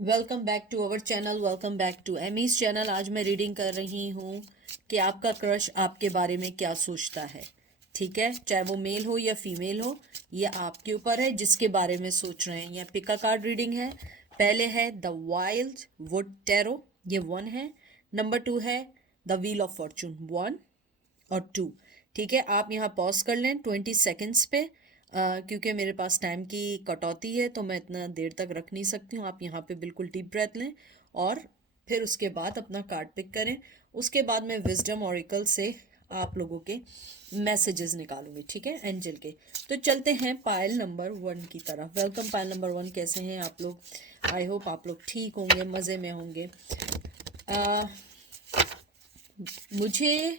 Welcome back to our channel, welcome back to Amy's चैनल। आज मैं रीडिंग कर रही हूँ कि आपका क्रश आपके बारे में क्या सोचता है। ठीक है, चाहे वो मेल हो या फीमेल हो, ये आपके ऊपर है जिसके बारे में सोच रहे हैं। यह पिका कार्ड रीडिंग है। पहले है द वाइल्ड वुड टैरो, ये 1 है। नंबर 2 है द व्हील ऑफ फॉर्चून, 1 और 2। ठीक है, आप यहाँ पॉज कर लें 20 सेकेंड्स पे, क्योंकि मेरे पास टाइम की कटौती है तो मैं इतना देर तक रख नहीं सकती हूँ। आप यहाँ पे बिल्कुल डीप ब्रेथ लें और फिर उसके बाद अपना कार्ड पिक करें। उसके बाद मैं विजडम ऑरिकल से आप लोगों के मैसेजेस निकालूंगी, ठीक है, एंजल के। तो चलते हैं पायल नंबर 1 की तरफ। वेलकम पायल नंबर 1, कैसे हैं आप लोग? आई होप आप लोग ठीक होंगे, मज़े में होंगे। अ, मुझे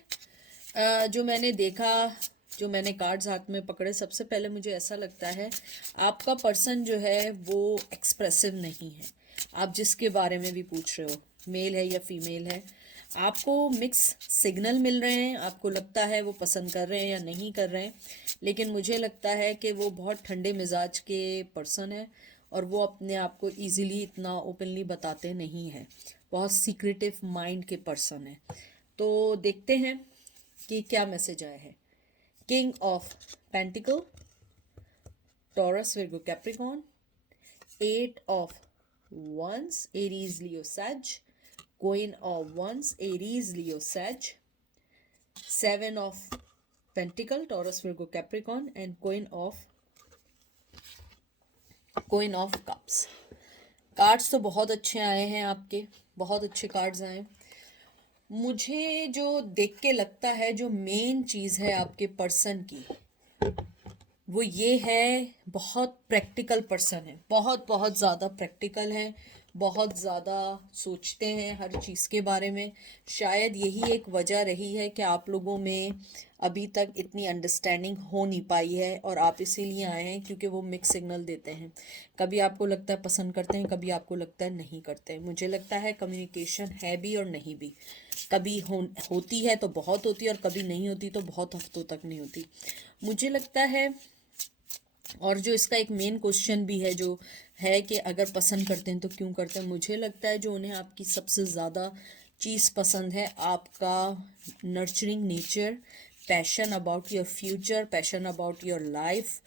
जो मैंने देखा, जो मैंने कार्ड्स हाथ में पकड़े, सबसे पहले मुझे ऐसा लगता है आपका पर्सन जो है वो एक्सप्रेसिव नहीं है। आप जिसके बारे में भी पूछ रहे हो, मेल है या फीमेल है, आपको मिक्स सिग्नल मिल रहे हैं। आपको लगता है वो पसंद कर रहे हैं या नहीं कर रहे हैं, लेकिन मुझे लगता है कि वो बहुत ठंडे मिजाज के पर्सन है और वो अपने आप को ईजिली इतना ओपनली बताते नहीं हैं। बहुत सीक्रेटिव माइंड के पर्सन है। तो देखते हैं कि क्या मैसेज आया है। King of pentacle, Taurus Virgo Capricorn, 8 of wands Aries Leo Sag, queen of wands Aries Leo Sag, 7 of pentacle Taurus Virgo Capricorn and queen of cups. Cards तो बहुत अच्छे आए हैं आपके, बहुत अच्छे कार्ड्स आए। मुझे जो देख के लगता है, जो मेन चीज़ है आपके पर्सन की, वो ये है, बहुत प्रैक्टिकल पर्सन है। बहुत बहुत ज़्यादा प्रैक्टिकल है, बहुत ज़्यादा सोचते हैं हर चीज़ के बारे में। शायद यही एक वजह रही है कि आप लोगों में अभी तक इतनी अंडरस्टैंडिंग हो नहीं पाई है, और आप इसीलिए आए हैं क्योंकि वो मिक्स सिग्नल देते हैं। कभी आपको लगता है पसंद करते हैं, कभी आपको लगता है नहीं करते हैं। मुझे लगता है कम्युनिकेशन है भी और नहीं भी। कभी होती है तो बहुत होती है, और कभी नहीं होती तो बहुत हफ्तों तक नहीं होती, मुझे लगता है। और जो इसका एक मेन क्वेश्चन भी है, जो है कि अगर पसंद करते हैं तो क्यों करते हैं, मुझे लगता है जो उन्हें आपकी सबसे ज़्यादा चीज़ पसंद है, आपका nurturing nature, passion about your future, passion about your life,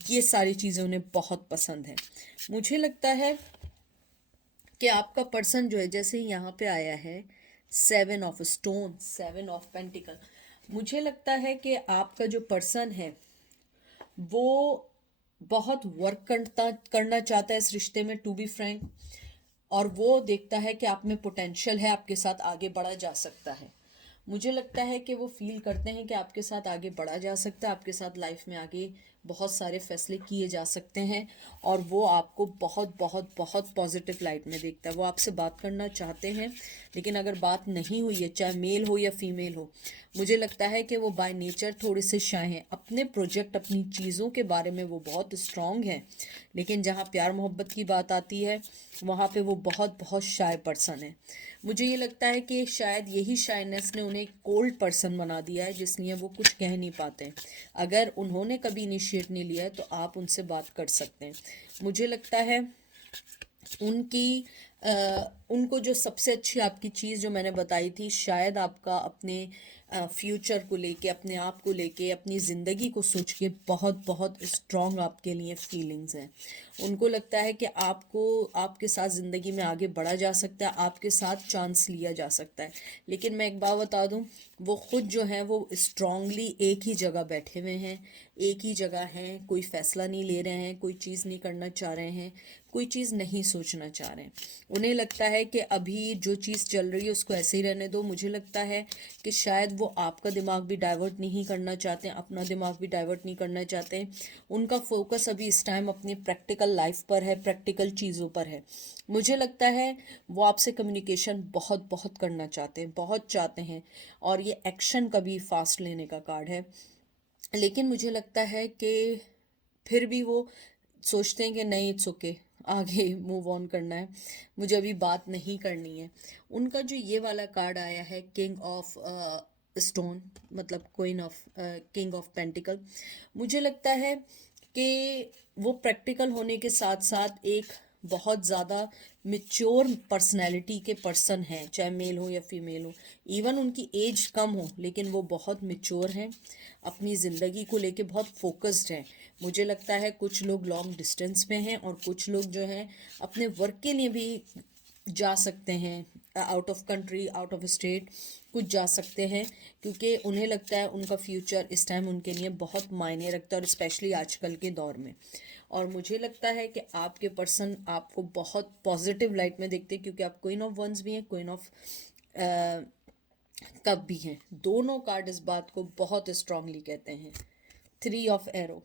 ये सारी चीज़ें उन्हें बहुत पसंद है। मुझे लगता है कि आपका पर्सन जो है, जैसे ही यहाँ पे आया है 7 ऑफ स्टोन, 7 ऑफ पेंटिकल, मुझे लगता है कि आपका जो पर्सन है वो बहुत वर्क करना चाहता है इस रिश्ते में, टू बी फ्रैंक। और वो देखता है कि आप में पोटेंशियल है, आपके साथ आगे बढ़ा जा सकता है। मुझे लगता है कि वो फील करते हैं कि आपके साथ आगे बढ़ा जा सकता है, आपके साथ लाइफ में आगे बहुत सारे फैसले किए जा सकते हैं। और वो आपको बहुत बहुत बहुत पॉजिटिव लाइट में देखता है। वो आपसे बात करना चाहते हैं, लेकिन अगर बात नहीं हुई है, चाहे मेल हो या फीमेल हो, मुझे लगता है कि वो बाय नेचर थोड़े से शाय हैं। अपने प्रोजेक्ट, अपनी चीज़ों के बारे में वो बहुत स्ट्रांग हैं, लेकिन जहाँ प्यार मोहब्बत की बात आती है वहाँ पे वो बहुत बहुत शाय पर्सन है। मुझे ये लगता है कि शायद यही शायनेस ने उन्हें एक कोल्ड पर्सन बना दिया है, जिसलिए वो कुछ कह नहीं पाते। अगर उन्होंने कभी इनिशिएट नहीं लिया है तो आप उनसे बात कर सकते हैं। मुझे लगता है उनकी उनको जो सबसे अच्छी आपकी चीज़ जो मैंने बताई थी, शायद आपका अपने फ्यूचर को लेके, अपने आप को लेके, अपनी ज़िंदगी को सोच के बहुत बहुत स्ट्रॉन्ग आपके लिए फीलिंग्स हैं। उनको लगता है कि आपको, आपके साथ ज़िंदगी में आगे बढ़ा जा सकता है, आपके साथ चांस लिया जा सकता है। लेकिन मैं एक बात बता दूं, वो खुद जो हैं वो स्ट्रांगली एक ही जगह बैठे हुए हैं, एक ही जगह हैं, कोई फैसला नहीं ले रहे हैं, कोई चीज़ नहीं करना चाह रहे हैं, कोई चीज़ नहीं सोचना चाह रहे हैं। उन्हें लगता है कि अभी जो चीज़ चल रही है उसको ऐसे ही रहने दो। मुझे लगता है कि शायद वो आपका दिमाग भी डाइवर्ट नहीं करना चाहते हैं, अपना दिमाग भी डाइवर्ट नहीं करना चाहते हैं। उनका फोकस अभी इस टाइम अपनी प्रैक्टिकल लाइफ पर है, प्रैक्टिकल चीज़ों पर है। मुझे लगता है वो आपसे कम्युनिकेशन बहुत बहुत करना चाहते हैं, बहुत चाहते हैं। और ये एक्शन कभी फास्ट लेने का कार्ड है, लेकिन मुझे लगता है कि फिर भी वो सोचते हैं कि नहीं, इट्स ओके, आगे मूव ऑन करना है, मुझे अभी बात नहीं करनी है। उनका जो ये वाला कार्ड आया है, किंग ऑफ स्टोन, मतलब queen of king of pentacle, मुझे लगता है कि वो प्रैक्टिकल होने के साथ साथ एक बहुत ज़्यादा मिच्योर पर्सनैलिटी के पर्सन हैं, चाहे मेल हो या फीमेल हो। इवन उनकी एज कम हो लेकिन वो बहुत मिच्योर हैं, अपनी ज़िंदगी को लेके बहुत फोकस्ड हैं। मुझे लगता है कुछ लोग लॉन्ग डिस्टेंस में हैं और कुछ लोग जो हैं अपने वर्क के लिए भी जा सकते हैं, out of country, out of state कुछ जा सकते हैं, क्योंकि उन्हें लगता है उनका फ्यूचर इस टाइम उनके लिए बहुत मायने रखता है, और स्पेशली आजकल के दौर में। और मुझे लगता है कि आपके पर्सन आपको बहुत पॉजिटिव लाइट में देखते हैं, क्योंकि आप क्वीन ऑफ वंस भी हैं, क्वीन ऑफ कप भी हैं। दोनों कार्ड इस बात को बहुत स्ट्रांगली कहते हैं। 3 of arrow,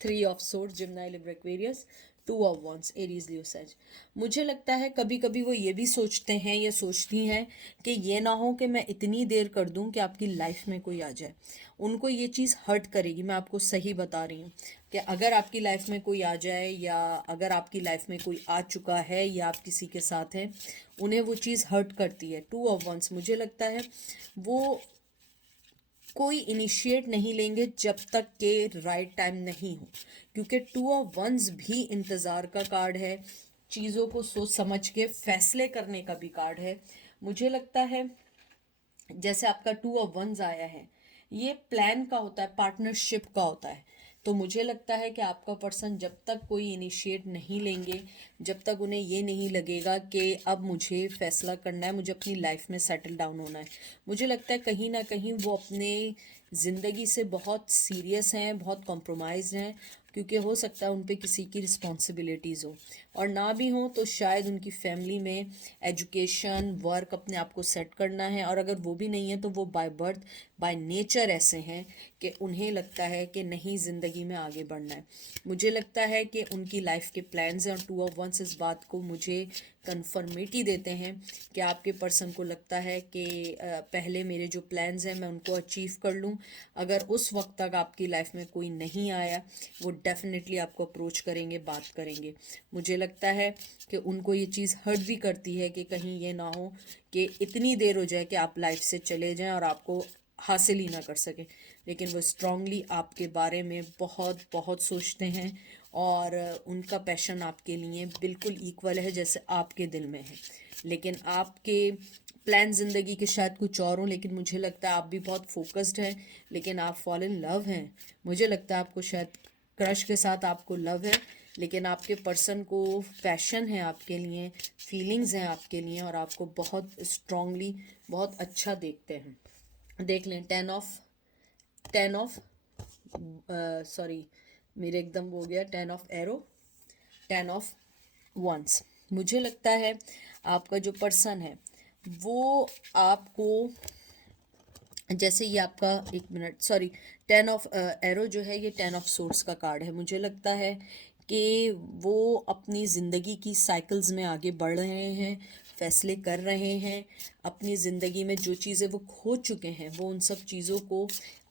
3 of swords, Gemini, Libra, Aquarius, 2 of wands, Aries, Leo, Sag. मुझे लगता है कभी कभी वो ये भी सोचते हैं या सोचती हैं कि ये ना हो कि मैं इतनी देर कर दूं कि आपकी लाइफ में कोई आ जाए। उनको ये चीज़ हर्ट करेगी, मैं आपको सही बता रही हूँ कि अगर आपकी लाइफ में कोई आ जाए या अगर आपकी लाइफ में कोई आ चुका है या आप किसी के साथ हैं, उन्हें वो चीज़ हर्ट करती है। 2 ऑफ वंस, मुझे लगता है वो कोई इनिशिएट नहीं लेंगे जब तक के राइट टाइम नहीं हो, क्योंकि 2 ऑफ वंस भी इंतज़ार का कार्ड है, चीज़ों को सोच समझ के फैसले करने का भी कार्ड है। मुझे लगता है जैसे आपका 2 ऑफ वंस आया है, ये प्लान का होता है, पार्टनरशिप का होता है। तो मुझे लगता है कि आपका पर्सन जब तक कोई इनिशिएट नहीं लेंगे, जब तक उन्हें ये नहीं लगेगा कि अब मुझे फैसला करना है, मुझे अपनी लाइफ में सेटल डाउन होना है, मुझे लगता है कहीं ना कहीं वो अपने ज़िंदगी से बहुत सीरियस हैं, बहुत कॉम्प्रोमाइज़ हैं, क्योंकि हो सकता है उन पे किसी की रिस्पॉन्सिबिलिटीज़ हो, और ना भी हो तो शायद उनकी फैमिली में एजुकेशन, वर्क, अपने आप को सेट करना है। और अगर वो भी नहीं है तो वो बाय बर्थ, बाय नेचर ऐसे हैं कि उन्हें लगता है कि नहीं, ज़िंदगी में आगे बढ़ना है। मुझे लगता है कि उनकी लाइफ के प्लान्स हैं, और 2 ऑफ वंस इस बात को मुझे कन्फर्मिटी देते हैं कि आपके पर्सन को लगता है कि पहले मेरे जो प्लान्स हैं मैं उनको अचीव कर लूँ। अगर उस वक्त तक आपकी लाइफ में कोई नहीं आया, वो डेफिनेटली आपको अप्रोच करेंगे, बात करेंगे। मुझे लगता है कि उनको ये चीज़ हर्ट भी करती है कि कहीं ये ना हो कि इतनी देर हो जाए कि आप लाइफ से चले जाएं और आपको हासिल ही ना कर सके। लेकिन वो स्ट्रांगली आपके बारे में बहुत बहुत सोचते हैं, और उनका पैशन आपके लिए बिल्कुल इक्वल है जैसे आपके दिल में है। लेकिन आपके प्लान ज़िंदगी के शायद कुछ और हों, लेकिन मुझे लगता है आप भी बहुत फोकस्ड हैं, लेकिन आप फॉल इन लव हैं। मुझे लगता है आपको शायद क्रश के साथ आपको लव है, लेकिन आपके पर्सन को पैशन है आपके लिए, फीलिंग्स हैं आपके लिए, और आपको बहुत स्ट्रांगली, बहुत अच्छा देखते हैं। देख लें, 10 ऑफ सॉरी, मेरे एकदम हो गया, 10 ऑफ एरो, 10 ऑफ वंस। मुझे लगता है आपका जो पर्सन है वो आपको, जैसे ये आपका, एक मिनट, सॉरी, 10 ऑफ एरो जो है ये 10 ऑफ सोर्ड्स का कार्ड है। मुझे लगता है कि वो अपनी ज़िंदगी की साइकिल्स में आगे बढ़ रहे हैं, फैसले कर रहे हैं, अपनी ज़िंदगी में जो चीज़ें वो खो चुके हैं वो उन सब चीज़ों को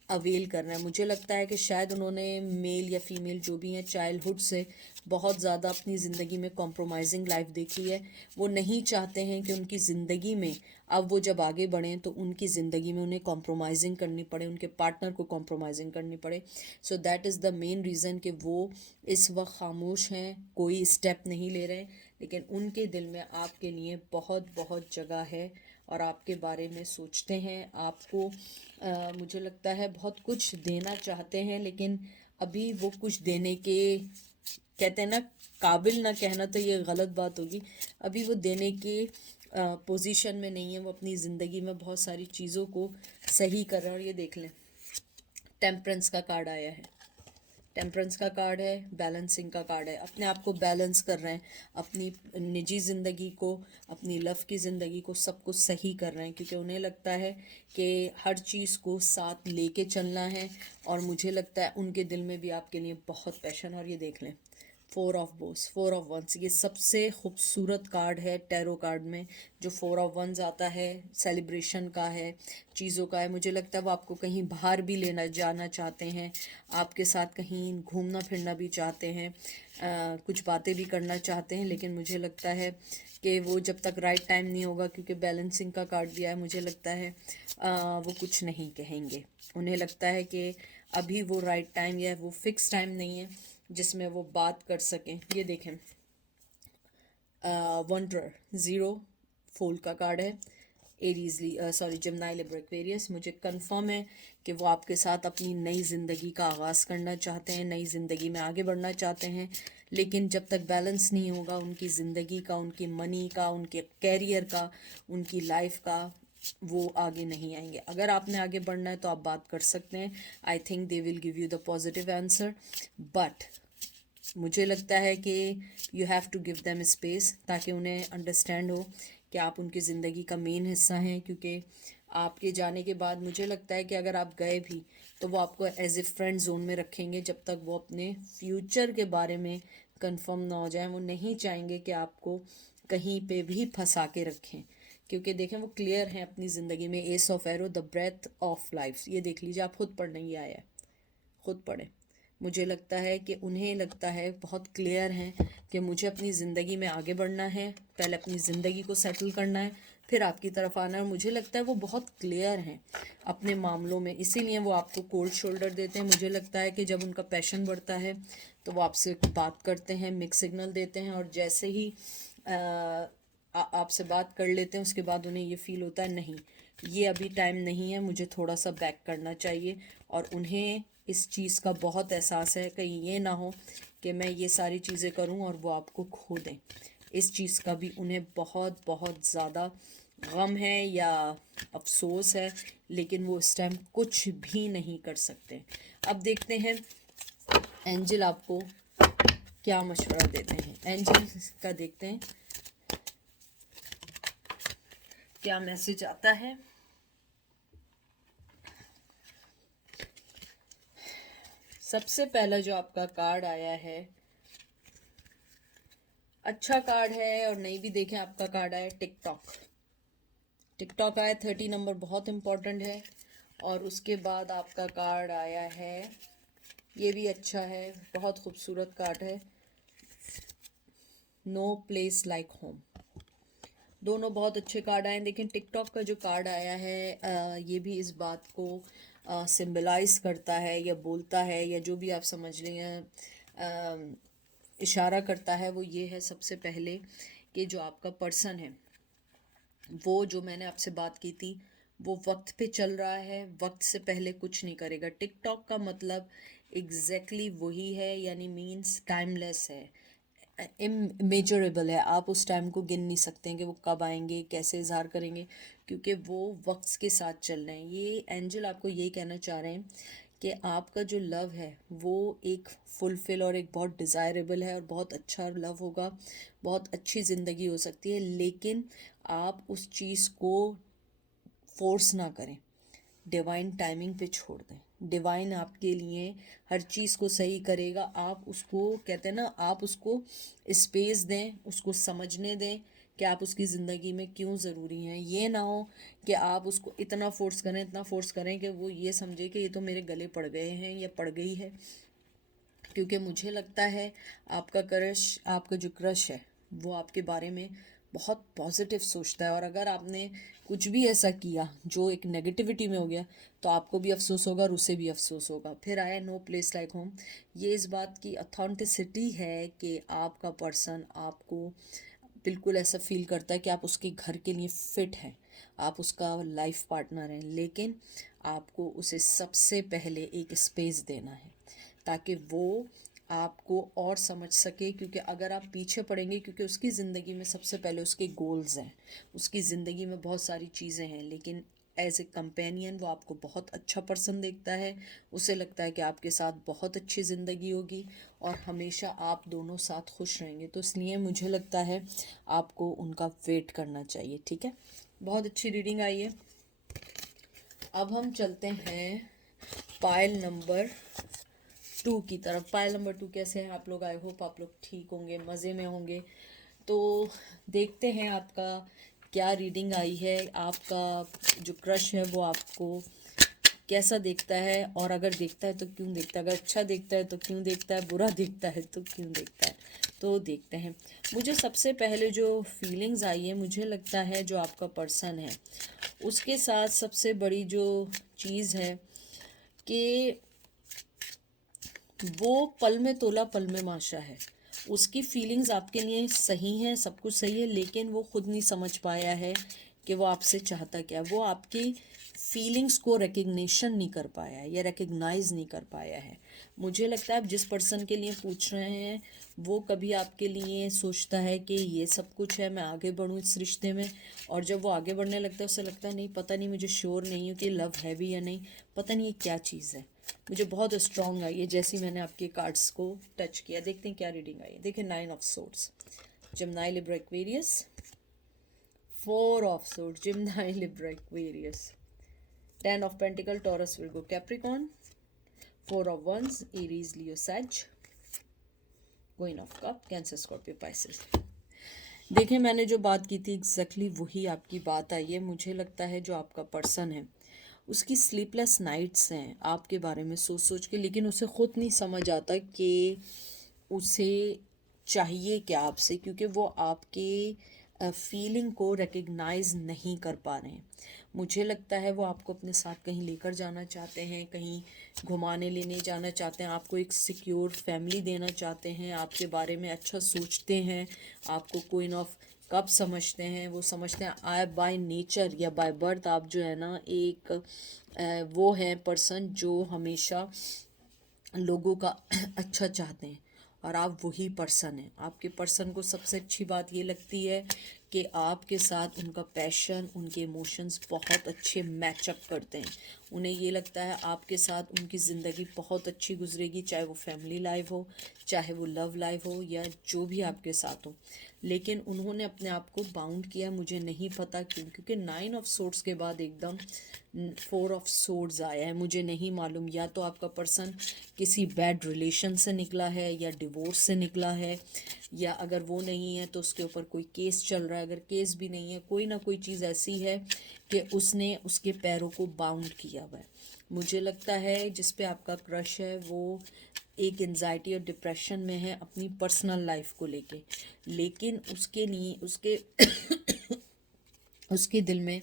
अवेल कर रहे हैं। मुझे लगता है कि शायद उन्होंने, मेल या फीमेल जो भी हैं, चाइल्डहुड से बहुत ज़्यादा अपनी ज़िंदगी में कॉम्प्रोमाइजिंग लाइफ देखी है। वो नहीं चाहते हैं कि उनकी ज़िंदगी में अब वो जब आगे बढ़ें तो उनकी ज़िंदगी में उन्हें कॉम्प्रोमाइजिंग करनी पड़े, उनके पार्टनर को कॉम्प्रोमाइजिंग करनी पड़े। So that is the main reason कि वो इस वक्त खामोश हैं, कोई स्टेप नहीं ले रहे। लेकिन उनके दिल में आपके लिए बहुत बहुत जगह है, और आपके बारे में सोचते हैं, आपको मुझे लगता है बहुत कुछ देना चाहते हैं, लेकिन अभी वो कुछ देने के, कहते हैं ना, काबिल ना कहना तो ये गलत बात होगी, अभी वो देने के पोजीशन में नहीं है। वो अपनी ज़िंदगी में बहुत सारी चीज़ों को सही कर रहे हैं। और ये देख लें, टेम्परेंस का कार्ड आया है, टेम्परेंस का कार्ड है, बैलेंसिंग का कार्ड है। अपने आप को बैलेंस कर रहे हैं, अपनी निजी ज़िंदगी को, अपनी लव की ज़िंदगी को, सब कुछ सही कर रहे हैं, क्योंकि उन्हें लगता है कि हर चीज़ को साथ लेके चलना है। और मुझे लगता है उनके दिल में भी आपके लिए बहुत पैशन। और ये देख लें, 4 ऑफ बोस, 4 ऑफ वंस, ये सबसे खूबसूरत कार्ड है टैरो कार्ड में। जो 4 ऑफ वंस आता है, सेलिब्रेशन का है, चीज़ों का है। मुझे लगता है वो आपको कहीं बाहर भी लेना जाना चाहते हैं, आपके साथ कहीं घूमना फिरना भी चाहते हैं, कुछ बातें भी करना चाहते हैं। लेकिन मुझे लगता है कि वो जब तक राइट टाइम नहीं होगा, क्योंकि बैलेंसिंग का कार्ड भी आया, मुझे लगता है वो कुछ नहीं कहेंगे। उन्हें लगता है कि अभी वो राइट टाइम या वो फिक्स टाइम नहीं है जिसमें वो बात कर सकें। ये देखें, वंडर 0 फूल का कार्ड है। जेमिनी लिब्रा एक्वेरियस, मुझे कंफर्म है कि वो आपके साथ अपनी नई ज़िंदगी का आगाज़ करना चाहते हैं, नई ज़िंदगी में आगे बढ़ना चाहते हैं, लेकिन जब तक बैलेंस नहीं होगा उनकी ज़िंदगी का, उनकी मनी का, उनके कैरियर का, उनकी लाइफ का, वो आगे नहीं आएंगे। अगर आपने आगे बढ़ना है तो आप बात कर सकते हैं। I think they will give you the positive answer, but मुझे लगता है कि you have to give them space, ताकि उन्हें अंडरस्टैंड हो कि आप उनकी ज़िंदगी का मेन हिस्सा हैं। क्योंकि आपके जाने के बाद मुझे लगता है कि अगर आप गए भी तो वो आपको एज ए फ्रेंड जोन में रखेंगे जब तक वो अपने फ्यूचर के बारे में कंफर्म ना हो जाए। वो नहीं चाहेंगे कि आपको कहीं पे भी फंसा के रखें, क्योंकि देखें वो क्लियर हैं अपनी ज़िंदगी में। Ace of arrow, the breath of life, ये देख लीजिए, आप खुद पढ़ने ही आया है, खुद पढ़े। मुझे लगता है कि उन्हें लगता है, बहुत क्लियर हैं कि मुझे अपनी ज़िंदगी में आगे बढ़ना है, पहले अपनी ज़िंदगी को सेटल करना है, फिर आपकी तरफ आना है। मुझे लगता है वो बहुत क्लियर हैं अपने मामलों में, इसीलिए वो आपको कोल्ड शोल्डर देते हैं। मुझे लगता है कि जब उनका पैशन बढ़ता है तो वो आपसे बात करते हैं, मिक्स सिग्नल देते हैं, और जैसे ही आपसे बात कर लेते हैं उसके बाद उन्हें ये फील होता है नहीं, ये अभी टाइम नहीं है, मुझे थोड़ा सा बैक करना चाहिए। और उन्हें इस चीज़ का बहुत एहसास है, कहीं ये ना हो कि मैं ये सारी चीज़ें करूं और वो आपको खो दें। इस चीज़ का भी उन्हें बहुत बहुत ज़्यादा गम है या अफसोस है, लेकिन वो इस टाइम कुछ भी नहीं कर सकते। अब देखते हैं एंजल आपको क्या मशवरा देते हैं। एंजल का देखते हैं क्या मैसेज आता है। सबसे पहला जो आपका कार्ड आया है, अच्छा कार्ड है, और नहीं भी देखें आपका कार्ड आया टिकटॉक। टिकटॉक आया 30 नंबर, बहुत इम्पोर्टेंट है। और उसके बाद आपका कार्ड आया है, ये भी अच्छा है, बहुत खूबसूरत कार्ड है, नो प्लेस लाइक होम। दोनों बहुत अच्छे कार्ड आए हैं। लेकिन टिकटॉक का जो कार्ड आया है ये भी इस बात को सिंबलाइज करता है या बोलता है, या जो भी आप समझ लें, इशारा करता है, वो ये है सबसे पहले कि जो आपका पर्सन है, वो जो मैंने आपसे बात की थी, वो वक्त पे चल रहा है, वक्त से पहले कुछ नहीं करेगा। टिकटॉक का मतलब एग्जैक्टली वही है, यानी मीन्स टाइमलेस है, इमेजरेबल है। आप उस टाइम को गिन नहीं सकते हैं कि वो कब आएंगे, कैसे इजहार करेंगे, क्योंकि वो वक्त के साथ चल रहे हैं। ये एंजल आपको यही कहना चाह रहे हैं कि आपका जो लव है वो एक फुलफिल और एक बहुत डिज़ायरेबल है, और बहुत अच्छा लव होगा, बहुत अच्छी ज़िंदगी हो सकती है, लेकिन आप उस चीज़ को फोर्स ना करें, डिवाइन टाइमिंग पे छोड़ दें। डिवाइन आपके लिए हर चीज़ को सही करेगा। आप उसको, कहते हैं ना, आप उसको स्पेस दें, उसको समझने दें कि आप उसकी ज़िंदगी में क्यों ज़रूरी हैं। ये ना हो कि आप उसको इतना फोर्स करें, इतना फोर्स करें कि वो ये समझे कि ये तो मेरे गले पड़ गए हैं या पड़ गई है। क्योंकि मुझे लगता है आपका आपका जो क्रश है वो आपके बारे में बहुत पॉजिटिव सोचता है, और अगर आपने कुछ भी ऐसा किया जो एक नेगेटिविटी में हो गया तो आपको भी अफसोस होगा और उसे भी अफसोस होगा। फिर आया नो प्लेस लाइक होम, ये इस बात की अथेंटिसिटी है कि आपका पर्सन आपको बिल्कुल ऐसा फील करता है कि आप उसके घर के लिए फिट हैं, आप उसका लाइफ पार्टनर हैं, लेकिन आपको उसे सबसे पहले एक स्पेस देना है ताकि वो आपको और समझ सके। क्योंकि अगर आप पीछे पड़ेंगे, क्योंकि उसकी ज़िंदगी में सबसे पहले उसके गोल्स हैं, उसकी ज़िंदगी में बहुत सारी चीज़ें हैं, लेकिन एज ए कंपेनियन वो आपको बहुत अच्छा पर्सन देखता है। उसे लगता है कि आपके साथ बहुत अच्छी ज़िंदगी होगी और हमेशा आप दोनों साथ खुश रहेंगे। तो इसलिए मुझे लगता है आपको उनका वेट करना चाहिए। ठीक है, बहुत अच्छी रीडिंग आई है। अब हम चलते हैं पायल नंबर 2 की तरफ। पायल नंबर 2 कैसे हैं आप लोग? आई होप आप लोग ठीक होंगे, मज़े में होंगे। तो देखते हैं आपका क्या रीडिंग आई है। आपका जो क्रश है वो आपको कैसा देखता है, और अगर देखता है तो क्यों देखता है, अगर अच्छा देखता है तो क्यों देखता है, बुरा देखता है तो क्यों देखता है। तो देखते हैं। मुझे सबसे पहले जो फीलिंग्स आई है, मुझे लगता है जो आपका पर्सन है उसके साथ सबसे बड़ी जो चीज़ है कि वो पल में तोला पल में माशा है। उसकी फीलिंग्स आपके लिए सही हैं, सब कुछ सही है, लेकिन वो खुद नहीं समझ पाया है कि वो आपसे चाहता क्या। वो आपकी फीलिंग्स को रिकग्निशन नहीं कर पाया है या रिकग्नाइज नहीं कर पाया है। मुझे लगता है आप जिस पर्सन के लिए पूछ रहे हैं वो कभी आपके लिए सोचता है कि ये सब कुछ है, मैं आगे बढ़ूँ इस रिश्ते में, और जब वो आगे बढ़ने लगता है उसे लगता है नहीं, पता नहीं, मुझे श्योर नहीं हूँ कि लव है भी या नहीं, पता नहीं ये क्या चीज़ है। मुझे बहुत स्ट्रॉन्ग आई है जैसे ही मैंने आपके कार्ड्स को टच किया। देखते हैं क्या रीडिंग आई है। देखिए 9 of swords, Gemini, Libra, Aquarius, 4 of swords, Gemini, Libra, Aquarius, 10 of pentacle, Taurus, Virgo, Capricorn, 4 of wands, Aries, Leo, Sag, queen of cup, Cancer, Scorpio, Pisces. देखिए मैंने जो बात की थी एग्जैक्टली वही आपकी बात आई है। मुझे लगता है जो आपका पर्सन है उसकी स्लीपलेस नाइट्स हैं आपके बारे में सोच सोच के, लेकिन उसे खुद नहीं समझ आता कि उसे चाहिए क्या आपसे, क्योंकि वो आपके फीलिंग को रिकग्नाइज नहीं कर पा रहे हैं। मुझे लगता है वो आपको अपने साथ कहीं लेकर जाना चाहते हैं, कहीं घुमाने लेने जाना चाहते हैं, आपको एक सिक्योर फैमिली देना चाहते हैं, आपके बारे में अच्छा सोचते हैं, आपको क्वीन ऑफ कब समझते हैं। वो समझते हैं आई बाय नेचर या बाय बर्थ आप जो है ना एक वो है पर्सन जो हमेशा लोगों का अच्छा चाहते हैं, और आप वही पर्सन हैं। आपके पर्सन को सबसे अच्छी बात ये लगती है कि आपके साथ उनका पैशन, उनके इमोशंस बहुत अच्छे मैचअप करते हैं। उन्हें ये लगता है आपके साथ उनकी ज़िंदगी बहुत अच्छी गुजरेगी, चाहे वो फैमिली लाइफ हो, चाहे वो लव लाइफ हो, या जो भी आपके साथ हो। लेकिन उन्होंने अपने आप को बाउंड किया, मुझे नहीं पता क्यों, क्योंकि 9 ऑफ सोर्ड्स के बाद एकदम 4 ऑफ सोर्ड्स आया है। मुझे नहीं मालूम, या तो आपका पर्सन किसी बैड रिलेशन से निकला है या डिवोर्स से निकला है, या अगर वो नहीं है तो उसके ऊपर कोई केस चल रहा है, अगर केस भी नहीं है कोई ना कोई चीज़ ऐसी है कि उसने उसके पैरों को बाउंड किया हुआ है। मुझे लगता है जिस पे आपका क्रश है वो एक एंजाइटी और डिप्रेशन में है अपनी पर्सनल लाइफ को लेके, लेकिन उसके लिए उसके दिल में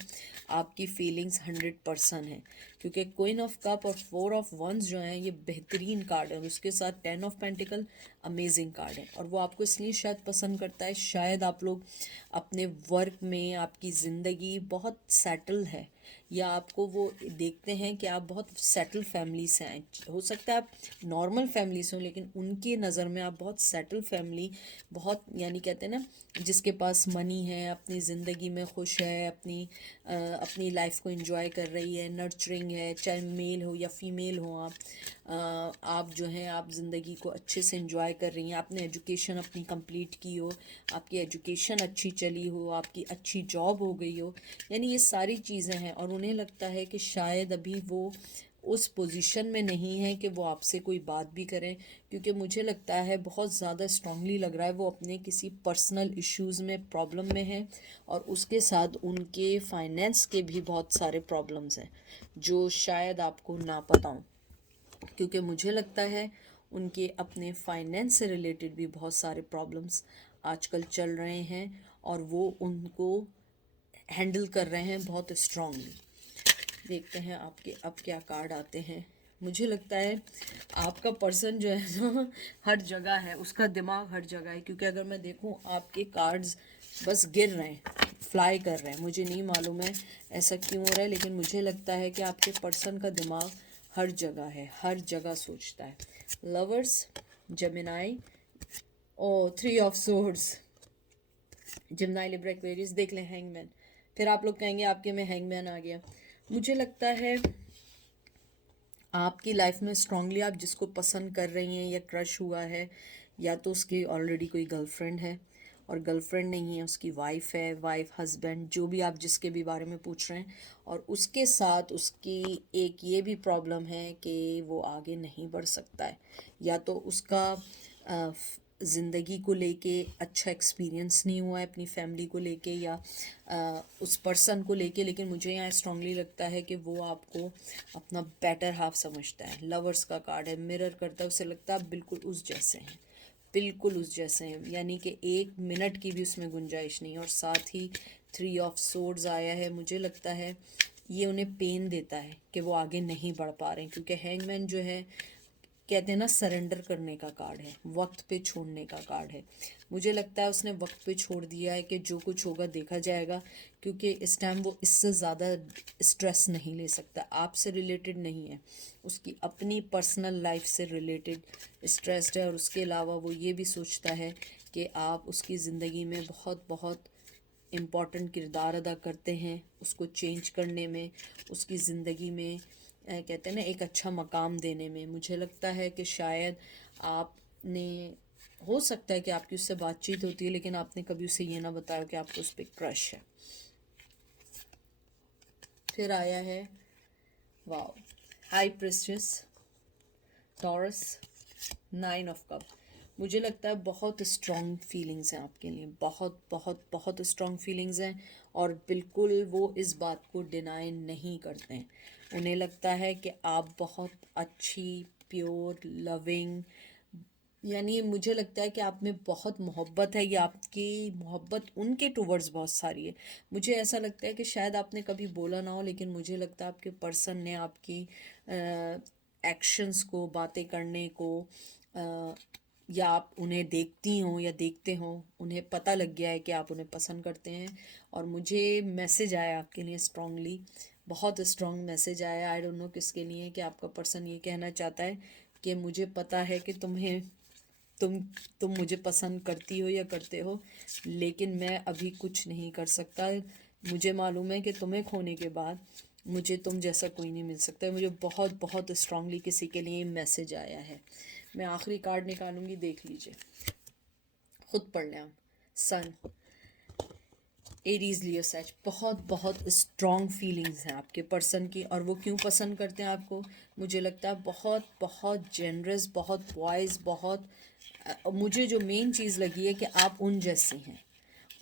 आपकी फीलिंग्स 100% है, क्योंकि क्वीन ऑफ कप और 4 ऑफ वंस जो हैं ये बेहतरीन कार्ड है, उसके साथ 10 ऑफ पेंटिकल अमेजिंग कार्ड है। और वो आपको इसलिए शायद पसंद करता है, शायद आप लोग अपने वर्क में, आपकी ज़िंदगी बहुत सेटल है, या आपको वो देखते हैं कि आप बहुत सेटल फैमिली से आए। हो सकता है आप नॉर्मल फैमिली से हो, लेकिन उनकी नज़र में आप बहुत सेटल फैमिली, बहुत यानी कहते हैं ना जिसके पास मनी है, अपनी ज़िंदगी में खुश है, अपनी लाइफ को एंजॉय कर रही है, नर्चरिंग है, चाहे मेल हो या फीमेल हो आप जो हैं आप ज़िंदगी को अच्छे से एंजॉय कर रही हैं, आपने एजुकेशन अपनी कंप्लीट की हो, आपकी एजुकेशन अच्छी चली हो, आपकी अच्छी जॉब हो गई हो, यानी ये सारी चीज़ें हैं। और उन्हें लगता है कि शायद अभी वो उस पोजीशन में नहीं है कि वो आपसे कोई बात भी करें, क्योंकि मुझे लगता है बहुत ज़्यादा स्ट्रांगली लग रहा है वो अपने किसी पर्सनल इश्यूज़ में प्रॉब्लम में है, और उसके साथ उनके फाइनेंस के भी बहुत सारे प्रॉब्लम्स हैं जो शायद आपको ना पता हो, क्योंकि मुझे लगता है उनके अपने फाइनेंस से रिलेटेड भी बहुत सारे प्रॉब्लम्स आजकल चल रहे हैं, और वो उनको हैंडल कर रहे हैं बहुत स्ट्रांगली। देखते हैं आपके अब क्या कार्ड आते हैं। मुझे लगता है आपका पर्सन जो है ना हर जगह है, उसका दिमाग हर जगह है, क्योंकि अगर मैं देखूं आपके कार्ड्स बस गिर रहे हैं, फ्लाई कर रहे हैं। मुझे नहीं मालूम है ऐसा क्यों हो रहा है, लेकिन मुझे लगता है कि आपके पर्सन का दिमाग हर जगह है, हर जगह सोचता है। लवर्स, जेमिनाई, ओ 3 of swords, Gemini, Libra, Aquarius. देख लें हैंगमैन, फिर आप लोग कहेंगे आपके में हैंगमैन आ गया। मुझे लगता है आपकी लाइफ में स्ट्रांगली आप जिसको पसंद कर रही हैं या क्रश हुआ है, या तो उसकी ऑलरेडी कोई गर्लफ्रेंड है, और गर्लफ्रेंड नहीं है उसकी वाइफ है, वाइफ हस्बैंड जो भी आप जिसके भी बारे में पूछ रहे हैं, और उसके साथ उसकी एक ये भी प्रॉब्लम है कि वो आगे नहीं बढ़ सकता है, या तो उसका ज़िंदगी को लेके अच्छा एक्सपीरियंस नहीं हुआ है अपनी फैमिली को लेके, या उस पर्सन को लेके, लेकिन मुझे यहाँ स्ट्रांगली लगता है कि वो आपको अपना बेटर हाफ समझता है। लवर्स का कार्ड है, मिरर करता है, उसे लगता है आप बिल्कुल उस जैसे हैं, बिल्कुल उस जैसे हैं, यानी कि 1 मिनट की भी उसमें गुंजाइश नहीं है। और साथ ही 3 ऑफ सोर्ड्स आया है। मुझे लगता है ये उन्हें पेन देता है कि वो आगे नहीं बढ़ पा रहे हैं, क्योंकि हैंगमैन जो है कहते हैं ना सरेंडर करने का कार्ड है, वक्त पे छोड़ने का कार्ड है। मुझे लगता है उसने वक्त पे छोड़ दिया है कि जो कुछ होगा देखा जाएगा, क्योंकि इस टाइम वो इससे ज़्यादा स्ट्रेस नहीं ले सकता। आपसे रिलेटेड नहीं है, उसकी अपनी पर्सनल लाइफ से रिलेटेड स्ट्रेस्ड है। और उसके अलावा वो ये भी सोचता है कि आप उसकी ज़िंदगी में बहुत बहुत इम्पॉर्टेंट किरदार अदा करते हैं, उसको चेंज करने में, उसकी ज़िंदगी में कहते हैं ना एक अच्छा मकाम देने में। मुझे लगता है कि शायद आपने, हो सकता है कि आपकी उससे बातचीत होती है, लेकिन आपने कभी उसे ये ना बताया कि आपको उस पर क्रश है। फिर आया है wow, high priestess, taurus, 9 of cup. मुझे लगता है बहुत स्ट्रॉन्ग फीलिंग्स हैं आपके लिए, बहुत बहुत बहुत स्ट्रॉन्ग फीलिंग्स हैं। और बिल्कुल वो इस बात को डिनाई नहीं करते हैं। उन्हें लगता है कि आप बहुत अच्छी, प्योर, लविंग, यानी मुझे लगता है कि आप में बहुत मोहब्बत है, या आपकी मोहब्बत उनके टूवर्ड्स बहुत सारी है। मुझे ऐसा लगता है कि शायद आपने कभी बोला ना हो, लेकिन मुझे लगता है आपके पर्सन ने आपकी एक्शंस को, बातें करने को, या आप उन्हें देखती हों या देखते हों, उन्हें पता लग गया है कि आप उन्हें पसंद करते हैं। और मुझे मैसेज आया आपके लिए स्ट्रांगली, बहुत स्ट्रांग मैसेज आया। आई डोंट नो किसके लिए, कि आपका पर्सन ये कहना चाहता है कि मुझे पता है कि तुम मुझे पसंद करती हो या करते हो, लेकिन मैं अभी कुछ नहीं कर सकता। मुझे मालूम है कि तुम्हें खोने के बाद मुझे तुम जैसा कोई नहीं मिल सकता। मुझे बहुत बहुत स्ट्रांगली किसी के लिए मैसेज आया है। मैं आखिरी कार्ड निकालूंगी, देख लीजिए, खुद पढ़ लें आप। सन, एरीज, लियो, सच, बहुत बहुत स्ट्रॉन्ग फीलिंग्स हैं आपके पर्सन की। और वो क्यों पसंद करते हैं आपको, मुझे लगता है बहुत बहुत जेनरस, बहुत वाइज, बहुत मुझे जो मेन चीज़ लगी है कि आप उन जैसी हैं।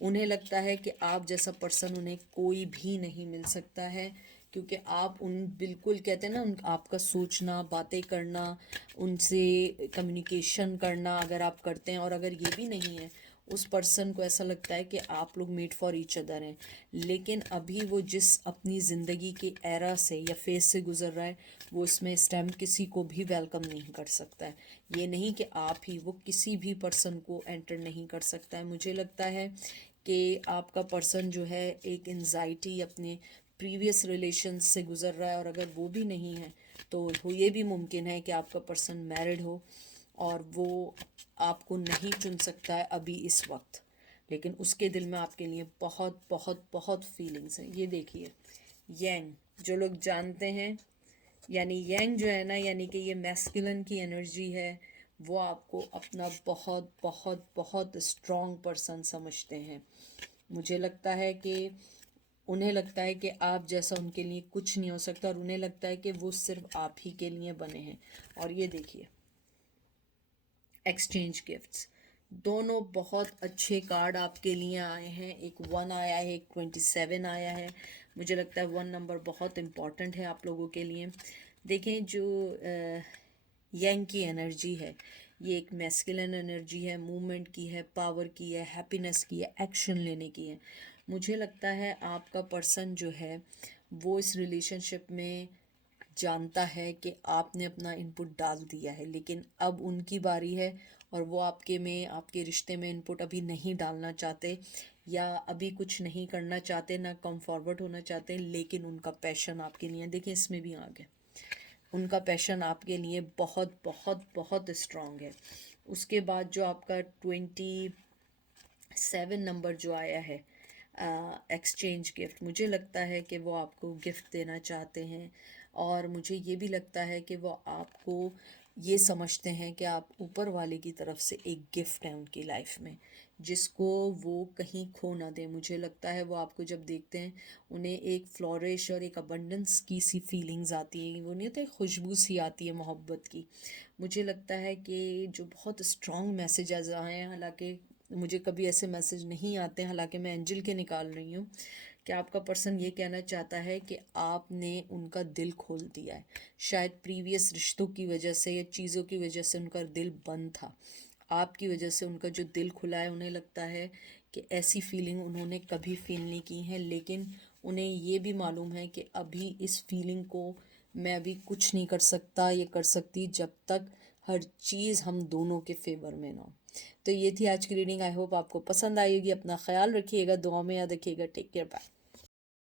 उन्हें लगता है कि आप जैसा पर्सन उन्हें कोई भी नहीं मिल सकता है, क्योंकि आप उन, बिल्कुल कहते हैं ना, उन आपका सोचना, बातें करना, उनसे कम्युनिकेशन करना अगर आप करते हैं, और अगर ये भी नहीं है, उस पर्सन को ऐसा लगता है कि आप लोग मेड फॉर ईच अदर हैं। लेकिन अभी वो जिस अपनी ज़िंदगी के एरा से या फेज से गुजर रहा है, वो इसमें इस टाइम किसी को भी वेलकम नहीं कर सकता है। ये नहीं कि आप ही, वो किसी भी पर्सन को एंटर नहीं कर सकता है। मुझे लगता है कि आपका पर्सन जो है एक एंजाइटी अपने प्रीवियस रिलेशन से गुज़र रहा है। और अगर वो भी नहीं है तो ये भी मुमकिन है कि आपका पर्सन मैरिड हो और वो आपको नहीं चुन सकता है अभी इस वक्त, लेकिन उसके दिल में आपके लिए बहुत बहुत बहुत फीलिंग्स हैं। ये देखिए, यंग, जो लोग जानते हैं, यानी यंग जो है ना, यानी कि ये मैस्कुलिन की एनर्जी है, वो आपको अपना बहुत बहुत बहुत स्ट्रॉन्ग पर्सन समझते हैं। मुझे लगता है कि उन्हें लगता है कि आप जैसा उनके लिए कुछ नहीं हो सकता, और उन्हें लगता है कि वो सिर्फ आप ही के लिए बने हैं। और ये देखिए, एक्सचेंज गिफ्ट्स, दोनों बहुत अच्छे कार्ड आपके लिए आए हैं। एक 1 आया है, एक 27 आया है। मुझे लगता है 1 नंबर बहुत इम्पॉर्टेंट है आप लोगों के लिए। देखें, जो यंग की एनर्जी है, ये एक मैस्कुलिन एनर्जी है, मूवमेंट की है, पावर की है, हैप्पीनेस की है, एक्शन लेने की है। मुझे लगता है आपका पर्सन जो है वो इस रिलेशनशिप में जानता है कि आपने अपना इनपुट डाल दिया है, लेकिन अब उनकी बारी है, और वो आपके रिश्ते में इनपुट अभी नहीं डालना चाहते, या अभी कुछ नहीं करना चाहते, ना कम फॉरवर्ड होना चाहते। लेकिन उनका पैशन आपके लिए, देखिए इसमें भी आ गया, उनका पैशन आपके लिए बहुत बहुत बहुत स्ट्रांग है। उसके बाद जो आपका 27 नंबर जो आया है, एक्सचेंज गिफ्ट, मुझे लगता है कि वो आपको गिफ्ट देना चाहते हैं। और मुझे ये भी लगता है कि वो आपको ये समझते हैं कि आप ऊपर वाले की तरफ से एक गिफ्ट है उनकी लाइफ में, जिसको वो कहीं खो ना दें। मुझे लगता है वो आपको जब देखते हैं, उन्हें एक फ्लोरिश और एक अबंडेंस की सी फीलिंग्स आती है, वो नहीं होता, एक खुशबू सी आती है मोहब्बत की। मुझे लगता है कि जो बहुत स्ट्रॉन्ग मैसेजेस आए हैं, हालांकि मुझे कभी ऐसे मैसेज नहीं आते, हालांकि मैं एंजल के निकाल रही हूँ, कि आपका पर्सन ये कहना चाहता है कि आपने उनका दिल खोल दिया है। शायद प्रीवियस रिश्तों की वजह से या चीज़ों की वजह से उनका दिल बंद था, आपकी वजह से उनका जो दिल खुला है। उन्हें लगता है कि ऐसी फीलिंग उन्होंने कभी फील नहीं की है, लेकिन उन्हें ये भी मालूम है कि अभी इस फीलिंग को मैं अभी कुछ नहीं कर सकता, ये कर सकती, जब तक हर चीज़ हम दोनों के फेवर में ना हो। तो ये थी आज की रीडिंग। आई होप आपको पसंद आएगी। अपना ख्याल रखिएगा, दुआ में याद रखिएगा। Take care, bye.